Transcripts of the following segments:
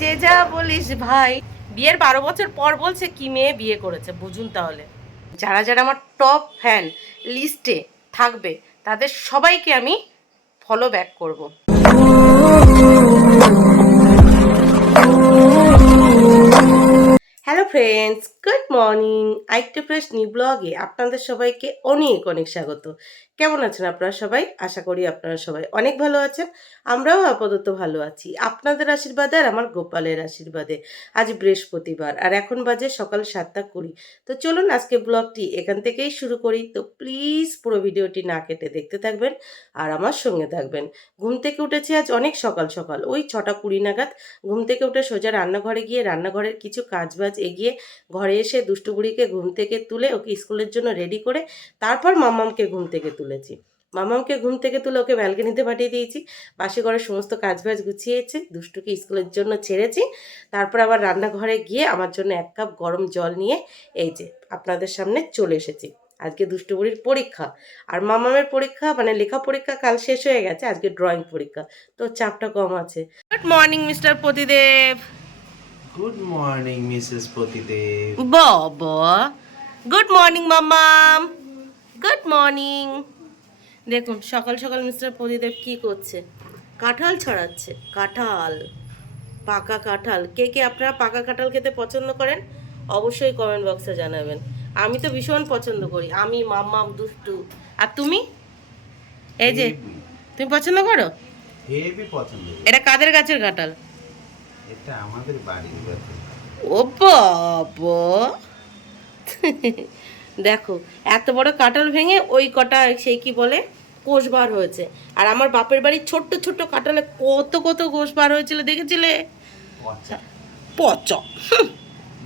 যে যা বলিস ভাই। বিয়ের 12 বছর পর বলছে কি মেয়ে বিয়ে করেছে, বুঝুন তাহলে। যারা যারা আমার টপ ফ্যান লিস্টে থাকবে তাদের সবাইকে আমি ফলো ব্যাক করব। Hello friends, good morning. আরেকটা ফ্রেশ নিউ ব্লগে আপনাদের সবাইকে অনেক অনেক স্বাগত। কেমন আছেন আপনারা সবাই? আশা করি আপনারা সবাই অনেক ভালো আছেন। আমরাও আপাতত ভালো আছি আপনাদের আশীর্বাদে আর আমার গোপালের আশীর্বাদে। আজ বৃহস্পতিবার আর এখন বাজে সকাল 7:20। তো চলুন আজকে ব্লগটি এখান থেকেই শুরু করি। তো প্লিজ পুরো ভিডিওটি না কেটে দেখতে থাকবেন আর আমার সঙ্গে থাকবেন। ঘুম থেকে উঠেছি আজ অনেক সকাল সকাল, ওই 6:20 নাগাদ। ঘুম থেকে উঠে সোজা রান্নাঘরে গিয়ে রান্নাঘরের কিছু কাজবাজ এগিয়ে ঘরে এসে দুষ্টু বুড়িকে ঘুম থেকে তুলে ওকে স্কুলের জন্য রেডি করে তারপর মাম্মামকে ঘুম থেকে তুলেছি। মাম্মামকে ঘুম থেকে তুলে ওকে ব্যালকনিতে পাঠিয়ে দিয়েছি। পাশে ঘরে সমস্ত কাজবাজ গুছিয়েছে, দুষ্টুকে স্কুলের জন্য ছেড়েছি। তারপর আবার রান্নাঘরে গিয়ে আমার জন্য 1 কাপ গরম জল নিয়ে এই যে আপনাদের সামনে চলে এসেছি। আজকে দুষ্টু বুড়ির পরীক্ষা আর মামামের পরীক্ষা, মানে লেখা পরীক্ষা কাল শেষ হয়ে গেছে, আজকে ড্রয়িং পরীক্ষা, তো চাপটা কম আছে। Good morning Mr Pratidev. Good morning Mrs Pratidev. বাবা গুড মর্নিং মাম্মাম, গুড মর্নিং। দেখুন সকাল সকাল মিস্টার প্রতিদেব কি করছে, কাঁঠাল ছড়াচ্ছে। কাঁঠাল, পাকা কাঁঠাল। কে কে আপনারা পাকা কাঁঠাল খেতে পছন্দ করেন অবশ্যই কমেন্ট বক্সে জানাবেন। আমি তো ভীষণ পছন্দ করি, আমি, মাম্মাম, দুষ্টু। আর তুমি? এই যে তুমি পছন্দ করো? হেভি পছন্দ। এটা কাদের গাছের কাঁঠাল? এটা আমাদের বাড়ির গাছে। ও বাবা দেখো এত বড় কাঁঠাল ভেঙে ওই কটা সেই কি বলে কোষ বার হয়েছে। আর আমার বাপের বাড়ির ছোট্ট ছোট্ট কাঁঠালে কত কত কোষ বার হয়েছিল, দেখেছিলে? পচা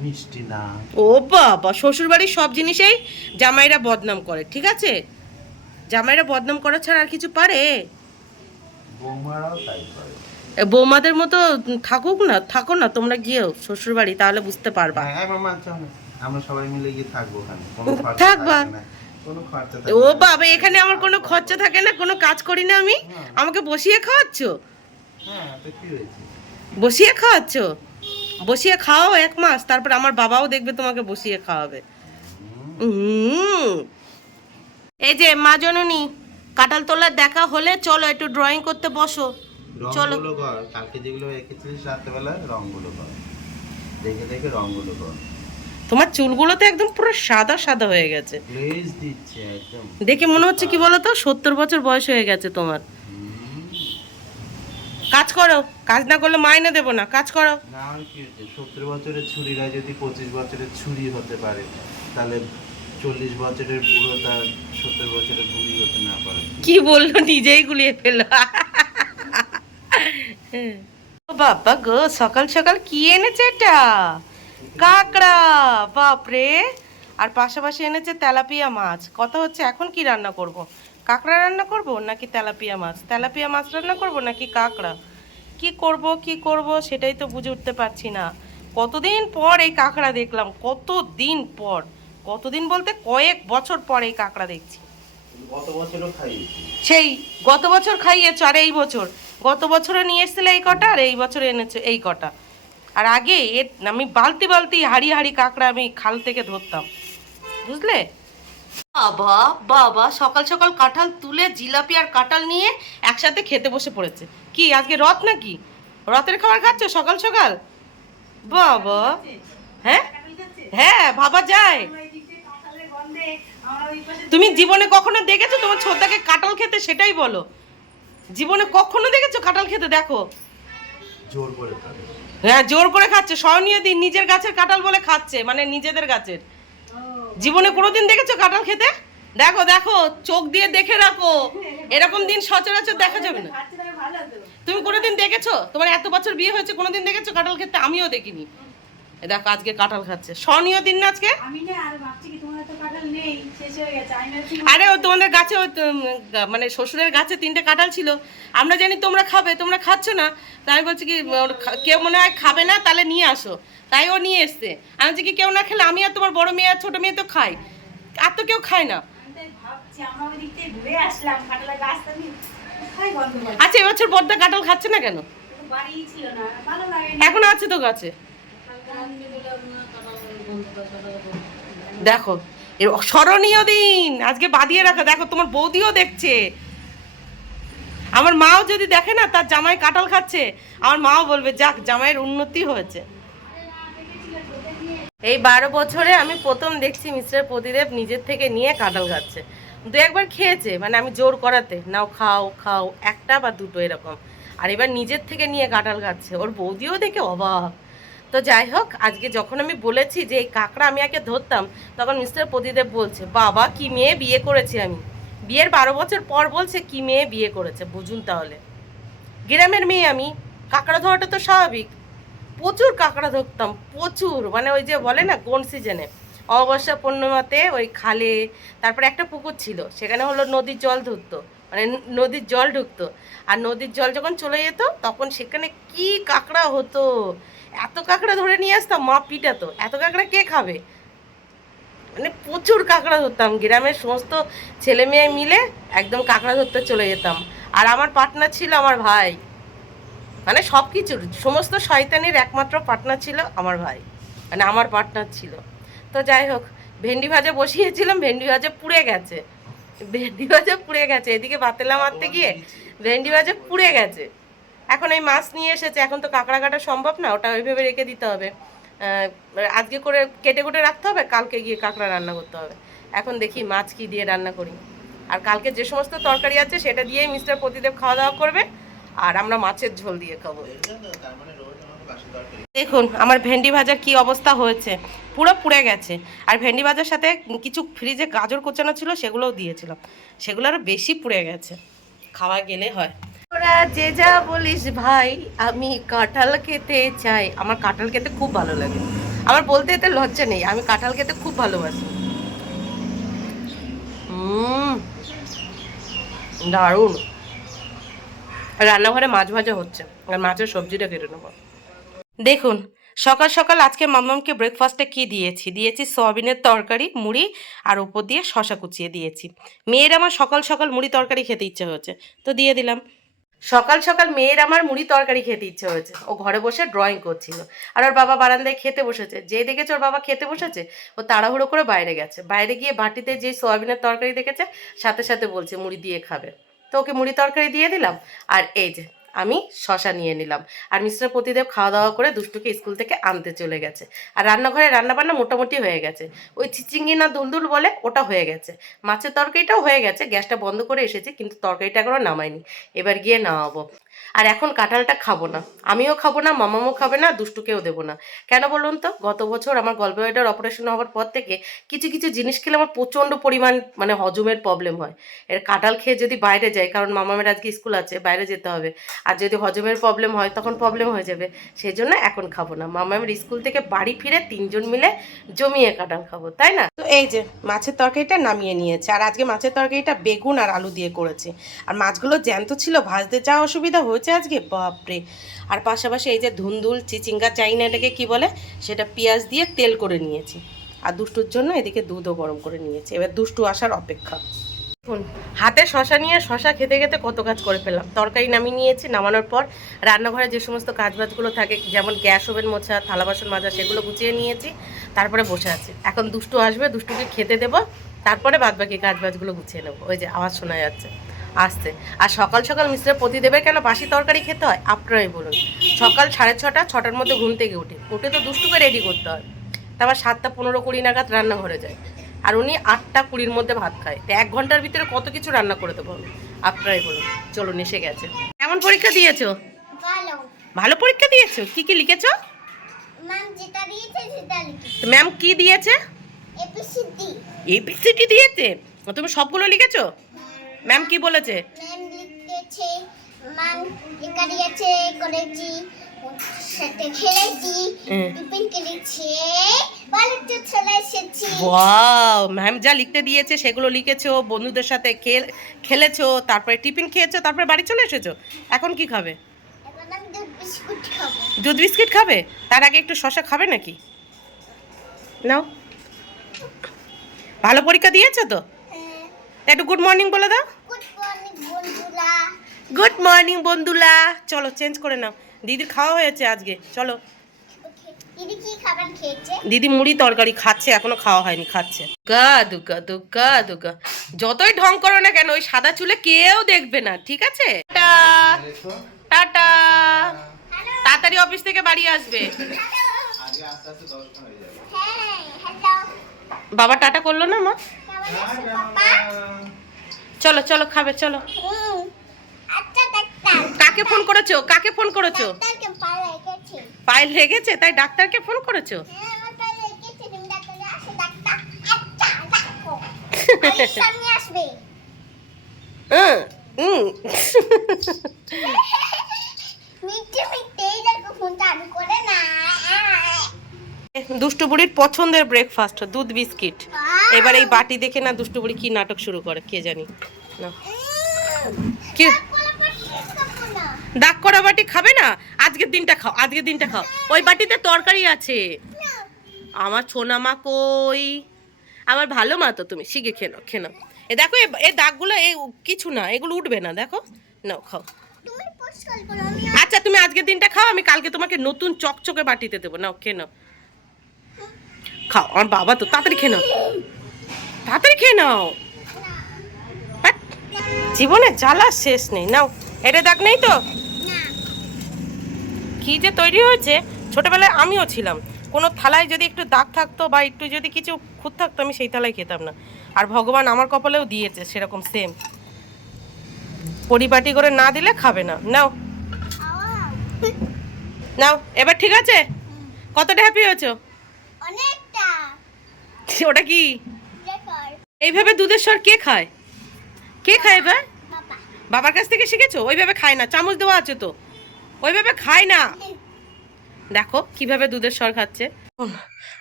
মিষ্টি না। ও বাবা, শ্বশুর বাড়ির সব জিনিসেই জামাইরা বদনাম করে, ঠিক আছে? জামাইরা বদনাম করা ছাড়া আর কিছু পারে? বৌমারাও তাই করে। বৌমাদের মতো থাকো না তোমরা গিয়েও শ্বশুর বাড়ি, তাহলে বুঝতে পারবা। হ্যাঁ মামা চলো, আমরা সবাই মিলে গিয়ে থাকবো ওখানে। কোনো খরচা থাকবা? থাকবে না, কোনো খরচা থাকবে ও না। বাবা, এখানে আমার কোনো খরচা থাকে না, কোনো কাজ করি না আমি, আমাকে বসিয়ে খাওয়াচ্ছো? হ্যাঁ তো কি হয়েছে? বসিয়ে খাওয়াচ্ছো? বসিয়ে খাওয়াও 1 মাস, তারপর আমার বাবাও দেখবে তোমাকে বসিয়ে খাওয়াবে। এই যে মা জননী, কাঁঠাল তোলার দেখা হলে চলো একটু ড্রয়িং করতে বসো। চলো। রংগুলো কর, কালকে যেগুলো এঁকেছিলিস রাত্রেবেলা, রংগুলো কর, দেখে দেখে রংগুলো কর। তোমার চুলগুলো তো একদম পুরো সাদা সাদা হয়ে গেছে, গ্লেজ দিচ্ছে একদম। দেখে মনে হচ্ছে কি বলো তো 70 বছর বয়স হয়ে গেছে তোমার। কাজ করো, কাজ না করলে মাইনে দেবো না, কাজ করো। না কি হচ্ছে, 70 বছরের ছুরিরা যদি 25 বছরের ছুরি হতে পারে, তাহলে 40 বছরের বুড়ো তার 70 বছরের বুড়ি হতে না পারে। কি বললো, নিজেই গুলিয়ে ফেললো। ও বাবা গো, সকাল সকাল কি এনেছে এটা? কাঁকড়া, বাপরে। আর পাশাপাশি এনেছে তেলাপিয়া মাছ। কথা হচ্ছে এখন কি রান্না করব, কাঁকড়া রান্না করব নাকি তেলাপিয়া মাছ? তেলাপিয়া মাছ রান্না করব নাকি কাঁকড়া? কি করব সেটাই তো বুঝে উঠতে পারছি না। কতদিন পর এই কাঁকড়া দেখলাম, কতদিন পর, কতদিন বলতে কয়েক বছর পর এই কাঁকড়া দেখছি। গত বছরও খাইয়েছি। সেই গত বছর খাইয়েছো আর এই বছর? গত বছরও নিয়ে এসেছিলে এই কটা আর এই বছর এনেছো এই কটা। আর আগে আমি বালতি বালতি হাড়ি হাড়ি কাঁকড়া আমি খাল থেকে ধরতাম, বুঝলে? বাবা বাবা, সকাল সকাল কাঁঠাল তুলে জিলাপি আর কাঁঠাল নিয়ে একসাথে খেতে বসে পড়েছে। কি আজকে রথ নাকি? রথের খাবার খাচ্ছ সকাল সকাল? বাবা, হ্যাঁ হ্যাঁ ভাবা যায়। তুমি জীবনে কখনো দেখেছো তোমার ছোটদাকে কাঁঠাল খেতে? সেটাই বলো, জীবনে কখনো দেখেছো কাঁঠাল খেতে? দেখো জোর করে খাবে। হ্যাঁ জোর করে খাচ্ছে, স্মরণীয় দিন, নিজের গাছের কাঁঠাল বলে খাচ্ছে, মানে নিজেদের গাছের। জীবনে কোনোদিন দেখেছো কাঁঠাল খেতে? দেখো দেখো, চোখ দিয়ে দেখে রাখো, এরকম দিন সচরাচর দেখা যাবে না। তুমি কোনোদিন দেখেছো? তোমার এত বছর বিয়ে হয়েছে, কোনোদিন দেখেছো কাঁঠাল খেতে? আমিও দেখিনি। দেখো আজকে কাঁঠাল খাচ্ছে, স্মরণীয় দিন না আজকে? আরে ও তোমাদের গাছে মানে শ্বশুরের গাছে 3টে কাঁঠাল ছিল, আমরা জানি তোমরা খাবে, তোমরা খাচ্ছ না। তাই আমি বলছি কি কেউ মনে হয় খাবে না, তাহলে নিয়ে আসো। তাই ও নিয়ে এসছে। আমি বলছি কি কেউ না খেলে আমি আর তোমার বড় মেয়ে আর ছোট মেয়ে তো খাই, আর তো কেউ খায় না। আচ্ছা এবছর বড়দা কাঁঠাল খাচ্ছে না কেন? এখন আছে তো গাছে? দেখো এর স্মরণীয় দিন আজকে বাদিয়ে রাখা, দেখো তোমার বৌদিও দেখছে, আমার মাও যদি দেখে না তার জামাই কাঁঠাল খাচ্ছে, আমার মাও বলবে যাক জামাইয়ের উন্নতি হয়েছে। এই 12 বছরে আমি প্রথম দেখছি মিস্টার প্রদীপ নিজের থেকে নিয়ে কাঁঠাল খাচ্ছে। দু একবার খেয়েছে, মানে আমি জোর করাতে, নাও খাও খাও, একটা বা দুটো এরকম, আর এবার নিজের থেকে নিয়ে কাঁঠাল খাচ্ছে, ওর বৌদিও দেখে অবাক। তো যাই হোক, আজকে যখন আমি বলেছি যে এই কাঁকড়া আমি আগে ধরতাম, তখন মিস্টার প্রদীপ বলছে বাবা কি মেয়ে বিয়ে করেছি আমি। বিয়ের 12 বছর পর বলছে কি মেয়ে বিয়ে করেছে, বুঝুন তাহলে। গ্রামের মেয়ে আমি, কাঁকড়া ধরাটা তো স্বাভাবিক। প্রচুর কাঁকড়া ধরতাম, প্রচুর, মানে ওই যে বলে না কোন সিজনে, অমাবস্যা পূর্ণিমাতে ওই খালে, তারপরে একটা পুকুর ছিল সেখানে হলো নদীর জল ধরতো, মানে নদীর জল ঢুকতো, আর নদীর জল যখন চলে যেত তখন সেখানে কি কাঁকড়া হতো, এত কাঁকড়া ধরে নিয়ে আসতাম, মা পিটাতো, এত কাঁকড়া কে খাবে, মানে প্রচুর কাঁকড়া ধরতাম, গ্রামের সমস্ত ছেলে মেয়ে মিলে একদম কাঁকড়া ধরতে চলে যেতাম। আর আমার পার্টনার ছিল আমার ভাই, মানে সব কিছুর সমস্ত শয়তানির একমাত্র পার্টনার ছিল আমার ভাই, মানে আমার পার্টনার ছিল। তো যাই হোক, ভেন্ডি ভাজা বসিয়েছিলাম, ভেন্ডি ভাজা পুড়ে গেছে, ভেন্ডি ভাজা পুড়ে গেছে, এদিকে বাতেলা মারতে গিয়ে ভেন্ডি ভাজা পুড়ে গেছে। এখন এই মাছ নিয়ে এসেছে, এখন তো কাঁকড়া কাটা সম্ভব না, ওটা ওইভাবে রেখে দিতে হবে, আজকে করে কেটে কুটে রাখতে হবে, কালকে গিয়ে কাঁকড়া রান্না করতে হবে। এখন দেখি মাছ কি দিয়ে রান্না করি, আর কালকে যে সমস্ত তরকারি আছে সেটা দিয়েই মিস্টার প্রতিদেব খাওয়া দাওয়া করবে, আর আমরা মাছের ঝোল দিয়ে খাবো। দেখুন আমার ভেন্ডি ভাজার কি অবস্থা হয়েছে, পুরো পুড়ে গেছে। আর ভেন্ডি ভাজার সাথে কিছু ফ্রিজে গাজর কোচানো ছিল সেগুলোও দিয়েছিলাম, সেগুলো আরও বেশি পুড়ে গেছে, খাওয়া গেলে হয়। ওরা যে যা বলিস ভাই, আমি কাঁঠাল খেতে চাই, আমার কাঁঠাল খেতে খুব ভালো লাগে, আমার বলতে এতে লজ্জা নেই, আমি কাঁঠাল খেতে খুব ভালোবাসি। দারুণ। রান্নাঘরে মাছ ভাজা হচ্ছে, আর মাছের সবজিটা কেটে নেবো। দেখুন সকাল সকাল আজকে মাম্মামকে ব্রেকফাস্টে কি দিয়েছি, দিয়েছি সয়াবিনের তরকারি মুড়ি, আর উপর দিয়ে শশা কুচিয়ে দিয়েছি। মেয়ের আমার সকাল সকাল মুড়ি তরকারি খেতে ইচ্ছে হয়েছে, তো দিয়ে দিলাম। সকাল সকাল মেয়ের আমার মুড়ি তরকারি খেতে ইচ্ছে হয়েছে, ও ঘরে বসে ড্রয়িং করছিল, আর ওর বাবা বারান্দায় খেতে বসেছে, যে দেখেছে ওর বাবা খেতে বসেছে ও তাড়াহুড়ো করে বাইরে গেছে, বাইরে গিয়ে বাটিতে যে সয়াবিনের তরকারি দেখেছে সাথে সাথে বলছে মুড়ি দিয়ে খাবে, তো ওকে মুড়ি তরকারি দিয়ে দিলাম। আর এই যে আমি শশা নিয়ে নিলাম, আর মিস্টার প্রতিদেব খাওয়া দাওয়া করে দুষ্টুকে স্কুল থেকে আনতে চলে গেছে, আর রান্নাঘরে রান্নাবান্না মোটামুটি হয়ে গেছে, ওই চিচিঙ্গি না দুলদুল বলে ওটা হয়ে গেছে, মাছের তরকারিটাও হয়ে গেছে, গ্যাসটা বন্ধ করে এসেছি কিন্তু তরকারিটা এখনো নামাইনি, এবার গিয়ে নামাবো। আর এখন কাঁঠালটা খাবো না, আমিও খাবো না, মামামও খাবে না, দুষ্টুকেও দেবো না। কেন বলুন তো, গত বছর আমার গলব্লাডার অপারেশন হওয়ার পর থেকে কিছু কিছু জিনিস খেলে আমার প্রচণ্ড পরিমাণ মানে হজমের প্রবলেম হয়, এর কাঁঠাল খেয়ে যদি বাইরে যাই, কারণ মামামের আজকে স্কুল আছে বাইরে যেতে হবে, আর যদি হজমের প্রবলেম হয় তখন প্রবলেম হয়ে যাবে, সেই জন্য এখন খাবো না, মামামের স্কুল থেকে বাড়ি ফিরে তিনজন মিলে জমিয়ে কাঁঠাল খাবো, তাই না? তো এই যে মাছের তরকারিটা নামিয়ে নিয়েছে, আর আজকে মাছের তরকারিটা বেগুন আর আলু দিয়ে করেছে, আর মাছগুলো জ্যান্ত ছিল, ভাজতে যা অসুবিধা হয়েছে আজকে বাপরে। আর পাশাপাশি এই যে ধুন্দুল চিচিঙ্গা চাইনা এটাকে কি বলে, সেটা পেঁয়াজ দিয়ে তেল করে নিয়েছি, আর দুষ্টুর জন্য এদিকে দুধও গরম করে নিয়েছি, এবার দুষ্টু আসার অপেক্ষা। দেখুন হাতে শশা নিয়ে শশা খেতে খেতে কত কাজ করে ফেললাম, তরকারি নামিয়ে নিয়েছি, নামানোর পর রান্নাঘরে যে সমস্ত কাজবাজগুলো থাকে, যেমন গ্যাস ওভেন মোছা থালা বাসন মাজা, সেগুলো গুছিয়ে নিয়েছি, তারপরে বসে আছি, এখন দুষ্টু আসবে, দুষ্টুকে খেতে দেবো, তারপরে বাদবাকি কাজবাজগুলো গুছিয়ে নেবো, ওই যে আওয়াজ শোনা যাচ্ছে আসতে। আর সকাল সকাল মিস্টার প্রতিদেবের কেন বাসি তরকারি খেতে হয় আপনারাই বলুন, সকাল 6:30 6টার মধ্যে ঘুম থেকে উঠে তো দুষ্টুকে রেডি করতে হয়, তারপর 7:15-20 নাগাদ রান্নাঘরে যায়, আর উনি 8:20-র মধ্যে ভাত খায়, তো 1 ঘন্টার ভিতরে কত কিছু রান্না করে দেবো আপনারাই বলুন। চলুন এসে গেছে। কেমন পরীক্ষা দিয়েছো? ভালো। ভালো পরীক্ষা দিয়েছো, কি কি লিখেছো? ম্যাম যেটা দিয়েছে সেটা লিখেছি। ম্যাম কি দিয়েছে? এবিসিডি। এবিসিডি দিয়েছে, তুমি সবগুলো লিখেছো? ম্যাম কি বলেছে? ম্যাম লিখেছে, ম্যাম লেখা দিয়েছে, করেছি, সাথে খেলেছি, টিফিন খেলেছি, বাড়িতে চলে এসেছি। ওয়াও, ম্যাম যা লিখতে দিয়েছে সেগুলো লিখেছো, বন্ধুদের সাথে খেলেছো, তারপরে টিফিন খেয়েছো, তারপরে বাড়ি চলে এসেছো, এখন কি খাবে? এখন আমি দুধ বিস্কুট খাবো। দুধ বিস্কিট খাবে? তার আগে একটু শশা খাবে নাকি? নাও। ভালো পরীক্ষা দিয়েছো তো? তা একটু গুড মর্নিং বলে দাও। গুড মর্নিং বন্ধুরা। গুড মর্নিং বন্ধুরা। চলো চেঞ্জ করে নাও, দিদির খাওয়া হয়েছে আজকে, চলো দিদি কি খাবার খেয়েছে? দিদি মুড়ি তরকারি খাচ্ছে, এখনো খাওয়া হয়নি, খাচ্ছে। গা দুগা দুগা দুগা, যতই ঢং করো না কেন ওই সাদা চুলে কেউ দেখবে না, ঠিক আছে? টাটা টাটা, তাড়াতাড়ি অফিস থেকে বাড়ি আসবে। হ্যাঁ, হ্যালো। বাবা টাটা করলো না মা? কেমন আছো পাপা? চলো চলো খাবে, চলো। আচ্ছা ডাক্তার। কাকে ফোন করেছো? কাকে ফোন করেছো? ডাক্তারকে পায়ে লেগেছে। পায়ে লেগেছে তাই ডাক্তারকে ফোন করেছো? হ্যাঁ, আমার পায়ে লেগেছে। তুমি ডাক্তারে আসো ডাক্তার। আচ্ছা ডাকো। আর সামনে আসবে। হুম হুম। মিটে মিটে দেখো ফোন চালু করে না। দুষ্টু বুড়ির পছন্দের ব্রেকফাস্ট দুধ বিস্কিট। এবার এই বাটি দেখে না দুষ্টু বুড়ি কি নাটক শুরু করে কে জানি না। কি দাগ করা বাটি খাবে না? আজকের দিনটা খাও, আজকের দিনটা খাও। ওই বাটিতে তরকারি আছে। আমার সোনা মা কই? আমার ভালো মা তো তুমি, শিখে খেনো খেনো। এ দেখো এই দাগগুলো এই কিছু না, এগুলো উঠবে না, দেখো। নাও খাও। তুমি পরিষ্কার করো। আমি আচ্ছা তুমি আজকের দিনটা খাও, আমি কালকে তোমাকে নতুন চকচকে বাটিতে দেবো। নাও খেয়ে নাও, খাও। আমার বাবা তো, তাড়াতাড়ি খেয়ে নাও, তাড়াতাড়ি খেয়ে নাও। হ্যাট, জীবনে জ্বালা শেষ নেই। নাও, এটা দাগ নেই তো? না। কি যে তৈরি হয়েছে, ছোটবেলায় আমিও ছিলাম। কোনো থালায় যদি একটু দাগ থাকতো বা একটু যদি কিছু খুঁত থাকতো, আমি সেই থালায় খেতাম না। আর ভগবান আমার কপালেও দিয়েছে সেরকম সেম। পরিপাটি করে না দিলে খাবে না। নাও নাও, এবার ঠিক আছে? কতটা হ্যাপি হয়েছো? অনেকটা। ওটা কি? দেখো এইভাবে দুধের স্বর কে খায়? কে খায় এবার? বাবা। বাবার কাছ থেকে শিখেছো? ওইভাবে খায় না, চামচ দেওয়া আছে তো, ওইভাবে খায় না। দেখো কিভাবে দুধের স্বর খাচ্ছে।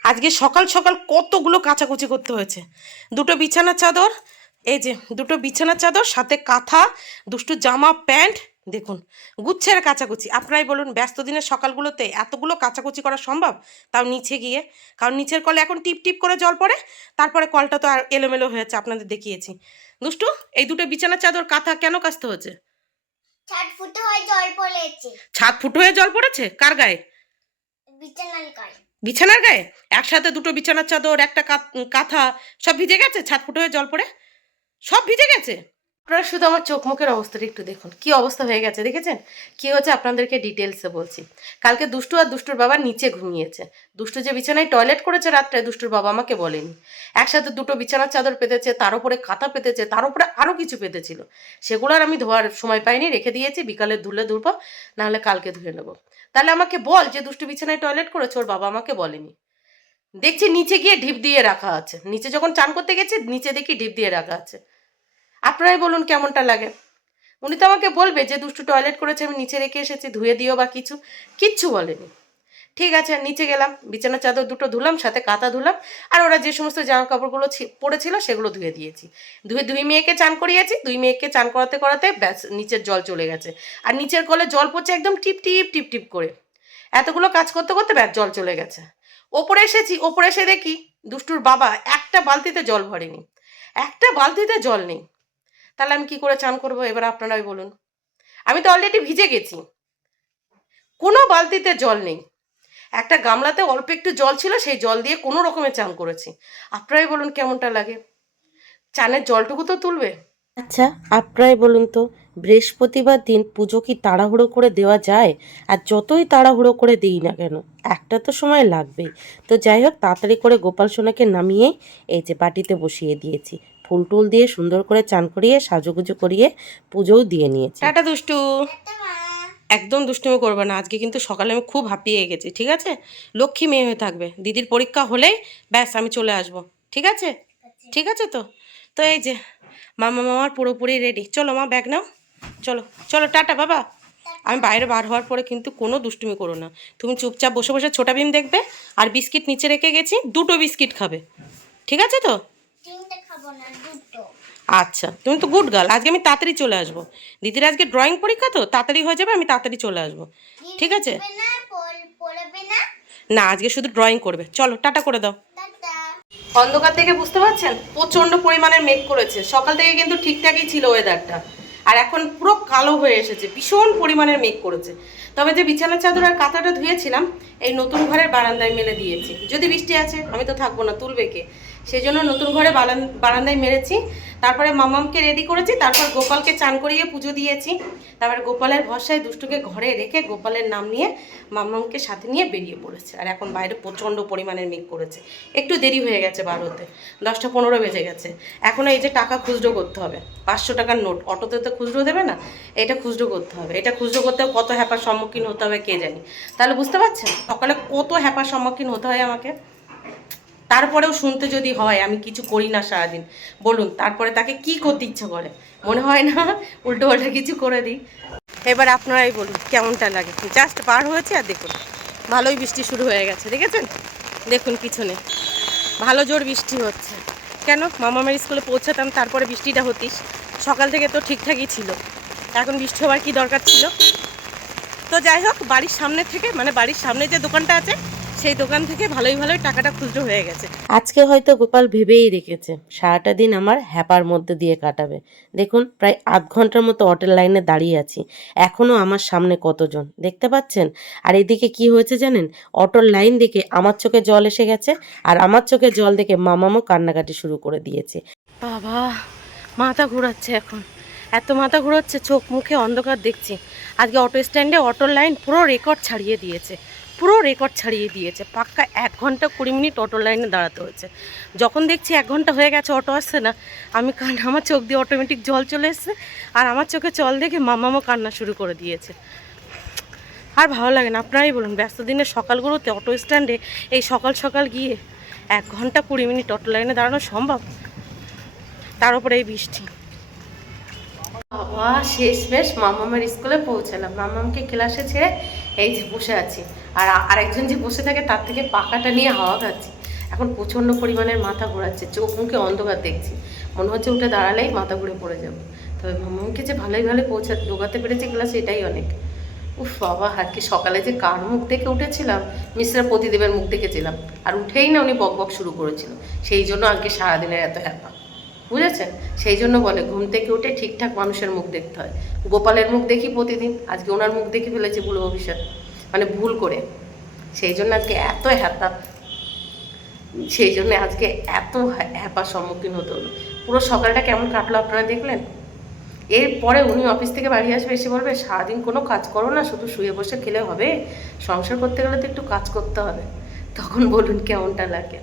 আজকে সকাল সকাল কতগুলো কাচাকুচি করতে হয়েছে। দুটো বিছানার চাদর, এই যে দুটো বিছানার চাদর, সাথে কাঁথা, দুটো জামা প্যান্ট। দেখুন গুচ্ছের কাচাকুচি। আপনারাই বলুন ব্যস্ত দিনের সকালগুলোতে এতগুলো কাচাকুচি করা সম্ভব? তাও নিচে গিয়ে, কারণ নিচের কলে এখন টিপ টিপ করে জল পড়ে, তারপরে কলটা তো আর এলোমেলো হয়েছে, আপনাদের দেখিয়েছি। দুষ্টু, এই দুটো বিছানার চাদর কাঁথা কেন কাচতে হয়েছে? ছাদ ফুটো হয়ে জল পড়েছে ছাদ ফুটো হয়ে জল পড়েছে? কার গায়ে? বিছানার গায়ে। বিছানার গায়ে? একসাথে দুটো বিছানার চাদর, একটা কাঁথা, সব ভিজে গেছে ছাদ ফুটো হয়ে জল পড়ে? সব ভিজে গেছে? আপনারা শুধু আমার চোখ মুখের অবস্থাটা একটু দেখুন, কি অবস্থা হয়ে গেছে দেখেছেন? কি হচ্ছে আপনাদেরকে ডিটেলসে বলছি। কালকে দুষ্টু আর দুষ্টুর বাবা নিচে ঘুমিয়েছে। দুষ্টু যে বিছানায় টয়লেট করেছে রাত্রে, দুষ্টুর বাবা আমাকে বলেনি। একসাথে দুটো বিছানার চাদর পেতেছে, তার উপরে কাঁথা পেতেছে, তার উপরে আরও কিছু পেতেছিল। সেগুলো আর আমি ধোয়ার সময় পাইনি, রেখে দিয়েছি। বিকালে ধুলে ধুবো, নাহলে কালকে ধুয়ে নেবো। তাহলে আমাকে বল যে দুষ্টু বিছানায় টয়লেট করেছে, ওর বাবা আমাকে বলেনি। দেখছি নিচে গিয়ে ঢিপ দিয়ে রাখা আছে। নিচে যখন চান করতে গেছি, নিচে দেখি ঢিপ দিয়ে রাখা আছে। আপনারাই বলুন কেমনটা লাগে? উনি তো আমাকে বলবে যে দুষ্টু টয়লেট করেছে, আমি নিচে রেখে এসেছি, ধুয়ে দিও বা কিছু, কিচ্ছু বলেনি। ঠিক আছে, নিচে গেলাম, বিছানার চাদর দুটো ধুলাম, সাথে কাঁথা ধুলাম, আর ওরা যে সমস্ত জামা কাপড়গুলো পড়েছিল সেগুলো ধুয়ে দিয়েছি। ধুয়ে দুই মেয়েকে চান করিয়েছি। দুই মেয়েকে চান করাতে করাতে ব্যাস নিচের জল চলে গেছে। আর নিচের কলে জল পড়ছে একদম টিপ টিপ টিপ টিপ করে। এতগুলো কাজ করতে করতে ব্যাস জল চলে গেছে। ওপরে এসেছি, ওপরে এসে দেখি দুষ্টুর বাবা একটা বালতিতে জল ভরেনি, একটা বালতিতে জল নেই। তাহলে আমি কি করে চান করবো এবার আপনারাই বলুন? আমি তো অলরেডি ভিজে গেছি, কোনো বালতিতে জল নেই। একটা গামলাতে অল্প একটু জল ছিল, সেই জল দিয়ে কোনো রকমে চান করেছি। আপনারাই বলুন কেমনটা লাগে? চানের জলটুকু তো তুলবে। আচ্ছা আপনারাই বলুন তো, বৃহস্পতিবার দিন পুজো কি তাড়াহুড়ো করে দেওয়া যায়? আর যতই তাড়াহুড়ো করে দিই না কেন, একটা তো সময় লাগবেই। তো যাই হোক, তাড়াতাড়ি করে গোপাল সোনাকে নামিয়েই এই যে বাটিতে বসিয়ে দিয়েছি। ফুল টুল দিয়ে সুন্দর করে চান করিয়ে সাজুগুজু করিয়ে পুজোও দিয়ে নিয়েছি। টাটা দুষ্টু। একদম দুষ্টুমি করবে না। আজকে কিন্তু সকালে আমি খুব হাঁপিয়ে গেছি, ঠিক আছে? লক্ষ্মী মেয়ে হয়ে থাকবে। দিদির পরীক্ষা হলেই ব্যাস আমি চলে আসব, ঠিক আছে? ঠিক আছে তো? তো এই যে মামার পুরোপুরি রেডি। চলো মা, ব্যাগ নাও, চলো চলো, টাটা বাবা। আমি বাইরে বার হওয়ার পরে কিন্তু কোনো দুষ্টুমি করো না। তুমি চুপচাপ বসে বসে ছোটা ভীম দেখবে, আর বিস্কিট নিচে রেখে গেছি, দুটো বিস্কিট খাবে, ঠিক আছে তো? তিনটে খাবো না, দুটো। আচ্ছা, তুমি তো গুড গার্ল। আজকে আমি তাড়াতাড়ি চলে আসবো। দিদির আজকে ড্রয়িং পরীক্ষা তো, তাড়াতাড়ি হয়ে যাবে, আমি তাড়াতাড়ি চলে আসবো, ঠিক আছে? লিখবে না, পড়বে না। না, আজকে শুধু ড্রয়িং করবে। চলো টাটা করে দাও। টাটা। অন্ধকার থেকে বুঝতে পারছেন প্রচন্ড পরিমাণে মেঘ করেছে। সকাল থেকে কিন্তু ঠিকঠাকই ছিল ওয়েদারটা, আর এখন পুরো কালো হয়ে এসেছে, ভীষণ পরিমাণের মেঘ করেছে। তবে যে বিছানার চাদর আর কাঁথাটা ধুয়েছিলাম এই নতুন ঘরের বারান্দায় মেলে দিয়েছি, যদি বৃষ্টি আছে আমি তো থাকবো না, তুলবে কে, সেই জন্য নতুন ঘরে বারান্দায় মেরেছি। তারপরে মামামকে রেডি করেছি, তারপর গোপালকে চান করিয়ে পুজো দিয়েছি। তারপরে গোপালের ভরসায় দুষ্টুকে ঘরে রেখে গোপালের নাম নিয়ে মামামকে সাথে নিয়ে বেরিয়ে পড়েছে। আর এখন বাইরে প্রচণ্ড পরিমাণের মেঘ করেছে, একটু দেরি হয়ে গেছে বার হতে, 10টা 15 বেজে গেছে। এখনও এই যে টাকা খুচরো করতে হবে, 500 টাকার নোট, অটোতে তো খুচরো দেবে না, এটা খুচরো করতে হবে। এটা খুচরো করতেও কত হ্যাপার সম্মুখীন হতে হবে কে জানি। তাহলে বুঝতে পারছেন সকালে কত হ্যাপার সম্মুখীন হতে হয় আমাকে। তারপরেও শুনতে যদি হয় আমি কিছু করি না সারাদিন, বলুন তারপরে তাকে কি করতে ইচ্ছে করে, মনে হয় না উল্টো পাল্টা কিছু করে দিই। এবার আপনারাই বলুন কেমনটা লাগে। জাস্ট পার হয়েছে আর দেখুন ভালোই বৃষ্টি শুরু হয়ে গেছে, দেখেছেন, দেখুন পিছনে ভালো জোর বৃষ্টি হচ্ছে। কেন মামামের স্কুলে পৌঁছাতাম তারপরে বৃষ্টিটা হতিস, সকাল থেকে তো ঠিকঠাকই ছিল, এখন বৃষ্টি হওয়ার কি দরকার ছিল। তো যাই হোক, বাড়ির সামনে থেকে মানে বাড়ির সামনে যে দোকানটা আছে সেই দোকান থেকে ভালোই টাকাটা খুচরো হয়ে গেছে। আজকে হয়তো গোপাল ভেবেই রেখেছে সারাটা দিন আমার হ্যাপার মধ্যে দিয়ে কাটাবে। দেখুন প্রায় আধ ঘন্টার মতো অটোর লাইনে দাঁড়িয়ে আছি, এখনও আমার সামনে কতজন দেখতে পাচ্ছেন। আর এদিকে কি হয়েছে জানেন, অটোর লাইন দেখে আমার চোখে জল এসে গেছে, আর আমার চোখে জল দেখে মামামও কান্নাকাটি শুরু করে দিয়েছে। বাবা মাথা ঘোরাচ্ছে এখন, এত মাথা ঘোরাচ্ছে, চোখ মুখে অন্ধকার দেখছি। আজকে অটো স্ট্যান্ডে অটোর লাইন পুরো রেকর্ড ছাড়িয়ে দিয়েছে, পুরো রেকর্ড ছাড়িয়ে দিয়েছে। পাক্কা 1 ঘন্টা 20 মিনিট অটোর লাইনে দাঁড়াতে হয়েছে। যখন দেখছি 1 ঘন্টা হয়ে গেছে অটো আসছে না, আমার চোখ দিয়ে অটোমেটিক জল চলে এসছে, আর আমার চোখে জল দেখে মামামও কান্না শুরু করে দিয়েছে। আর ভালো লাগে না, আপনারাই বলুন, ব্যস্ত দিনের সকালগুলোতে অটো স্ট্যান্ডে এই সকাল সকাল গিয়ে 1 ঘন্টা 20 মিনিট অটো লাইনে দাঁড়ানো সম্ভব? তার উপরে এই বৃষ্টি। বাবা শেষমেশ মামামের স্কুলে পৌঁছালাম, মামামকে ক্লাসে ছেড়ে এই যে বসে আছি। আর আরেকজন যে বসে থাকে তার থেকে পাখাটা নিয়ে হাওয়া খাচ্ছি। এখন প্রচণ্ড পরিমাণের মাথা ঘোরাচ্ছে, চোখ মুখে অন্ধকার দেখছি, মনে হচ্ছে উঠে দাঁড়ালেই মাথা ঘুরে পড়ে যাব। তবে মামামকে যে ভালোই ঢোকাতে পেরেছি ক্লাসে, এটাই অনেক। উফ বাবা, আজকে সকালে যে কার মুখ দেখে উঠেছিলাম, মিস্টার প্রতিদেবের মুখ দেখেছিলাম, আর উঠেই না উনি বক বক শুরু করেছিল, সেই জন্য আজকে সারাদিনের এত হ্যাপা, বুঝেছেন। সেই জন্য বলে ঘুম থেকে উঠে ঠিকঠাক মানুষের মুখ দেখতে হয়। গোপালের মুখ দেখি প্রতিদিন, আজকে ওনার মুখ দেখে ফেলেছে ভুল ভবিষ্যৎ, মানে ভুল করে, সেই জন্য আজকে এত হ্যাপা, সেই জন্য আজকে এত হ্যাপার সম্মুখীন হতে হলো। পুরো সকালটা কেমন কাটলো আপনারা দেখলেন। এরপরে উনি অফিস থেকে বাড়ি আসবে, এসে বলবে সারাদিন কোনো কাজ করো না, শুধু শুয়ে বসে খেলে হবে, সংসার করতে গেলে তো একটু কাজ করতে হবে। তখন বলুন কেমনটা লাগে।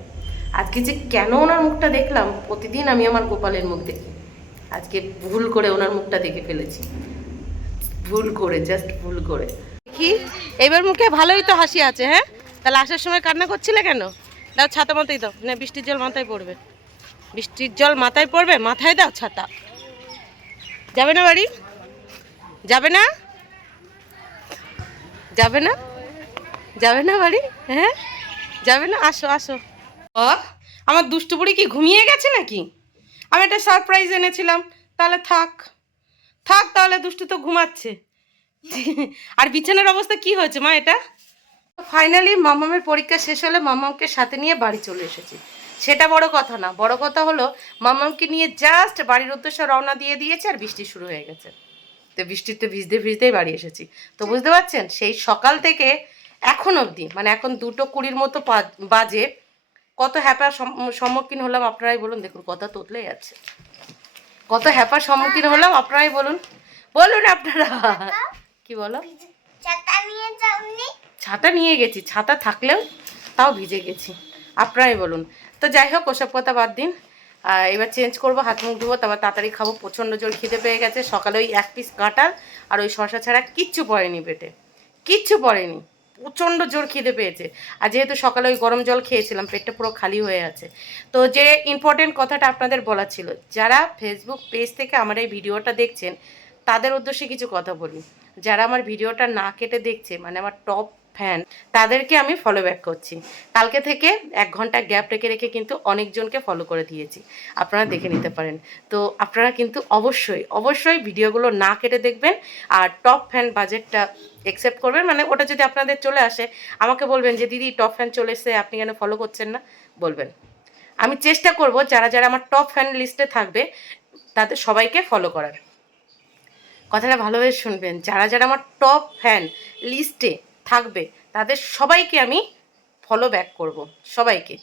আজকে যে কেন ওনার মুখটা দেখলাম, প্রতিদিন আমি আমার গোপালের মুখ দেখি, আজকে ভুল করে ওনার মুখটা দেখে ফেলেছি, ভুল করে, জাস্ট ভুল করে। কি এবার মুখে ভালোই তো হাসি আছে, হ্যাঁ? তাহলে আসার সময় কান্না করছিলে কেন? দাও ছাতা মাথায় দাও, না বৃষ্টির জল মাথায় পড়বে, বৃষ্টির জল মাথায় পড়বে, মাথায় দাও ছাতা। যাবে না বাড়ি? যাবে না? যাবে না? যাবে না বাড়ি? হ্যাঁ যাবে না? আসো আসো। ও আমার দুষ্টু বুড়ি কি ঘুমিয়ে গেছে নাকি? আমি একটা সারপ্রাইজ এনেছিলাম, তাহলে থাক থাক, তাহলে দুষ্টু তো ঘুমাচ্ছে। আর বিছানার অবস্থা কি হয়েছে মা এটা? ফাইনালি মামামের পরীক্ষা শেষ হলে মামামকে সাথে নিয়ে বাড়ি চলে এসেছি। সেটা বড় কথা না, বড় কথা হলো মামামকে নিয়ে জাস্ট বাড়ির উদ্দেশ্যে রওনা দিয়ে দিয়েছে, আর বৃষ্টি শুরু হয়ে গেছে। তো বৃষ্টিতে ভিজতে ভিজতেই বাড়ি এসেছি। তো বুঝতে পারছেন, সেই সকাল থেকে এখন অবধি, মানে এখন 2:20 মতো বাজে, কত হ্যাপার সম্মুখীন হলাম আপনারাই বলুন। দেখুন কথা তোতলে যাচ্ছে, কত হ্যাপার সম্মুখীন হলাম আপনারাই বলুন, বলুন আপনারা। কি বলো? ছাতা নিয়ে যাওনি? ছাতা নিয়ে গেছি, ছাতা থাকলেও তাও ভিজে গেছি, আপনারাই বলুন। তো যাই হোক, ওসব কথা বাদ দিন, এবার চেঞ্জ করবো, হাত মুখ ধুবো, তারপর তাড়াতাড়ি খাবো। প্রচণ্ড জোর খিদে পেয়ে গেছে। সকালে ওই 1 পিস কাঁঠাল আর ওই শশা ছাড়া কিচ্ছু পড়েনি পেটে, কিচ্ছু পড়েনি, প্রচণ্ড জোর খিদে পেয়েছে। আর যেহেতু সকালে ওই গরম জল খেয়েছিলাম, পেটটা পুরো খালি হয়ে আছে। তো যে ইম্পর্টেন্ট কথাটা আপনাদের বলা ছিল, যারা ফেসবুক পেজ থেকে আমার এই ভিডিওটা দেখছেন তাদের উদ্দেশ্যে কিছু কথা বলি। যারা আমার ভিডিওটা না কেটে দেখছে, মানে আমার টপ ফ্যান, তাদেরকে আমি ফলো ব্যাক করছি। কালকে থেকে 1 ঘন্টা গ্যাপ রেখে রেখে কিন্তু অনেকজনকে ফলো করে দিয়েছি, আপনারা দেখে নিতে পারেন। তো আপনারা কিন্তু অবশ্যই অবশ্যই ভিডিওগুলো না কেটে দেখবেন, আর টপ ফ্যান বাজেটটা অ্যাকসেপ্ট করবেন। মানে ওটা যদি আপনাদের চলে আসে, আমাকে বলবেন যে দিদি টপ ফ্যান চলে এসে আপনি কেন ফলো করছেন না, বলবেন। আমি চেষ্টা করব যারা যারা আমার টপ ফ্যান লিস্টে থাকবে তাদের সবাইকে ফলো করার। কথাটা ভালোভাবে শুনবেন, যারা যারা আমার টপ ফ্যান লিস্টে থাকবে তাদের সবাইকে আমি ফলো ব্যাক করব, সবাইকে।